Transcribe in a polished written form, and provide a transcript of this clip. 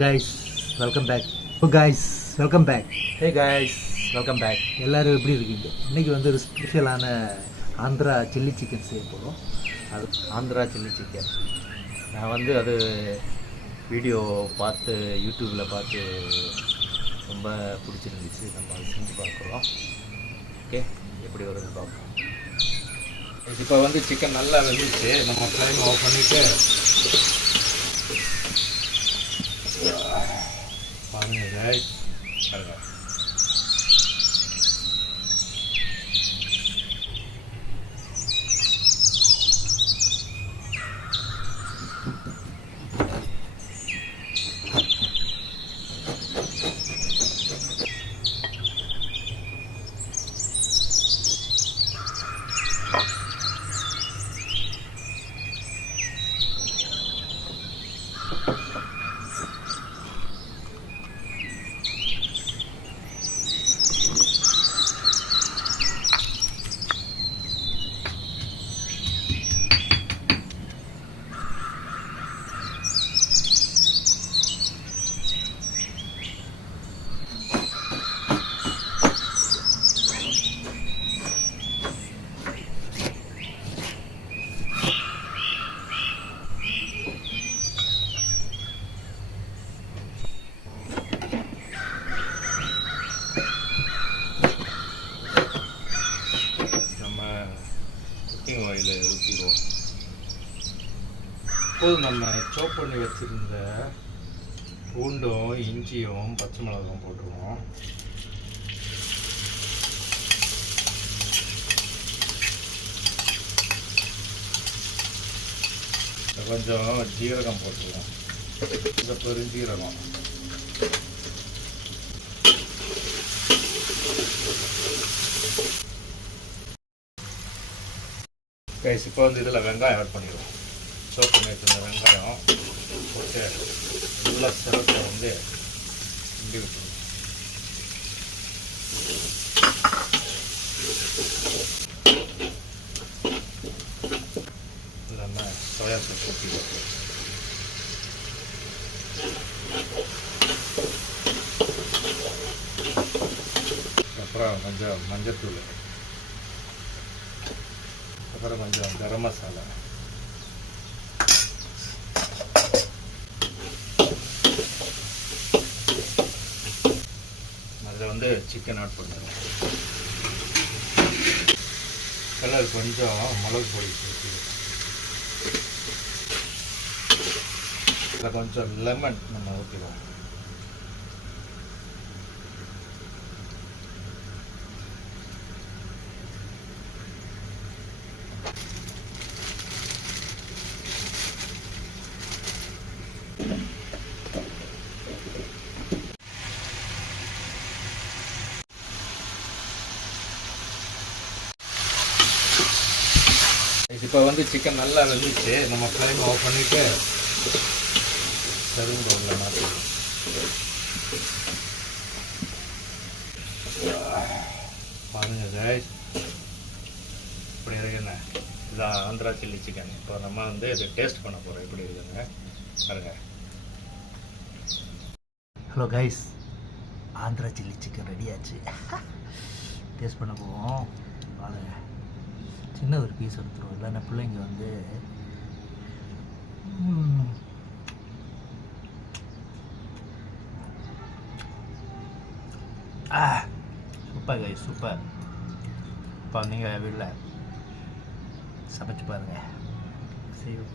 guys, welcome back. Welcome back. Hey guys, welcome back. எல்லாரும் எப்படி இருக்கீங்க? இன்னைக்கு வந்து ஒரு ஸ்பெஷலான ஆந்திரா சில்லி சிக்கன் செய்ய போகிறோம். அது ஆந்திரா சில்லி சிக்கன். நான் வந்து அது வீடியோ பார்த்து யூடியூப்பில் பார்த்து ரொம்ப பிடிச்சிருந்துச்சு. நம்ம அதை செஞ்சு பார்க்குறோம். ஓகே, எப்படி வருதுன்னு பார்ப்போம். இப்போ வந்து சிக்கன் நல்லா வெந்துச்சு. நம்ம ஃப்ளேம் ஆஃப் பண்ணிவிட்டு பாருங்க guys. பாருங்க. குக்கிங் ஆயிலை ஊற்றிடுவோம். இப்போது நம்ம சாப் பண்ணி வச்சுருந்த பூண்டும் இஞ்சியும் பச்சை மிளகாயும் போட்டுருவோம். கொஞ்சம் ஜீரகம் போட்டுருவோம். இந்த பெருஞ்சீரகம், கைஸ். இப்போ வந்து இதில் வெங்காயம் ஆட் பண்ணிடுவோம். சோப் பண்ணி வச்சுருந்த வெங்காயம் போட்டு நல்லா சிறப்பை வந்து கிண்டி விட்டுருவோம். நம்ம சோயா சாஸ் ஊற்றிடுவோம். அப்புறம் கொஞ்சம் மஞ்சத்தூள், அப்புறம் கொஞ்சம் கரம் மசாலா, அதில் வந்து சிக்கன் ஆட் பண்ணுறோம். கலர் கொஞ்சம் மிளகு பொடி சேர்த்து, அதில் கொஞ்சம் லெமன் நம்ம ஊற்றிடுவோம். இப்போ வந்து சிக்கன் நல்லா வெந்துச்சு. நம்ம ஃப்ளேம் ஆஃப் பண்ணிவிட்டு சர்விங் பவுலில் மாற்றிடுவோம். பாருங்க guys, இப்படி இருக்குங்க. இதுதான் ஆந்திரா சில்லி சிக்கன். இப்போ நம்ம வந்து இதை டேஸ்ட் பண்ண போகிறோம். எப்படி இருக்குங்க பாருங்க. Hello guys, Andhra chilli chicken ready ஆச்சு. டேஸ்ட் பண்ண போவோம். பாருங்க, சின்ன ஒரு பீஸ் எடுத்துருவோம். இல்லைன்னா பிள்ளைங்க வந்து சூப்பர் கைஸ், சூப்பர். இப்போ நீங்கள் வீட்டில் சமைச்சு பாருங்கள். செய்வோம்.